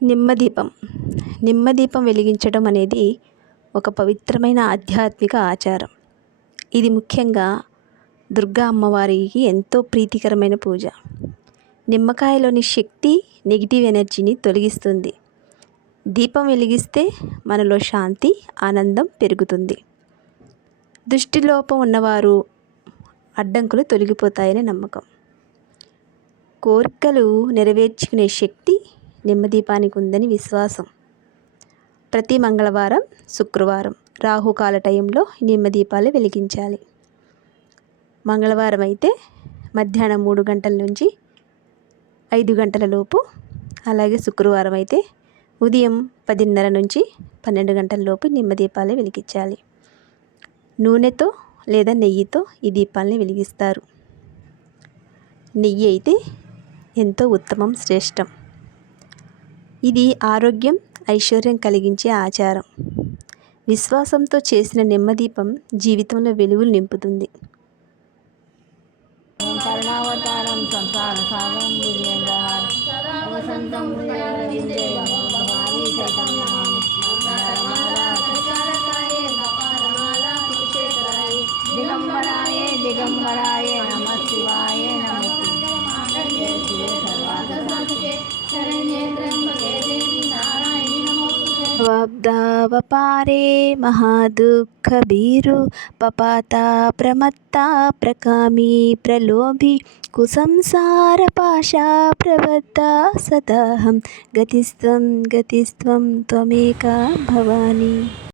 నిమ్మదీపం నిమ్మదీపం వెలిగించడం అనేది ఒక పవిత్రమైన ఆధ్యాత్మిక ఆచారం. ఇది ముఖ్యంగా దుర్గా అమ్మవారికి ఎంతో ప్రీతికరమైన పూజ. నిమ్మకాయలోని శక్తి నెగిటివ్ ఎనర్జీని తొలగిస్తుంది. దీపం వెలిగిస్తే మనలో శాంతి, ఆనందం పెరుగుతుంది. దృష్టిలోపం ఉన్నవారు అడ్డంకులు తొలగిపోతాయని నమ్మకం. కోరికలు నెరవేర్చుకునే శక్తి నిమ్మదీపానికి ఉందని విశ్వాసం. ప్రతి మంగళవారం, శుక్రవారం రాహుకాల టైంలో నిమ్మదీపాలు వెలిగించాలి. మంగళవారం అయితే మధ్యాహ్నం 3 గంటల నుంచి 5 గంటల లోపు, అలాగే శుక్రవారం అయితే ఉదయం 10:30 నుంచి 12 గంటల లోపు నిమ్మదీపాలు వెలిగించాలి. నూనెతో లేదా నెయ్యితో ఈ దీపాలని వెలిగిస్తారు. నెయ్యి అయితే ఎంతో ఉత్తమం, శ్రేష్టం. ఇది ఆరోగ్యం, ఐశ్వర్యం కలిగించే ఆచారం. విశ్వాసంతో చేసిన నిమ్మదీపం జీవితంలో వెలుగులు నింపుతుంది. దిగంబరాయ నమః శివాయ వబ్దావపారే మహాదుఃఖభీరు పపాతా ప్రమత్తా ప్రకామీ ప్రలోభి కుసంసారపాశా ప్రబద్ధా సదాహం గతిస్త్వం త్వమేకా భవాని.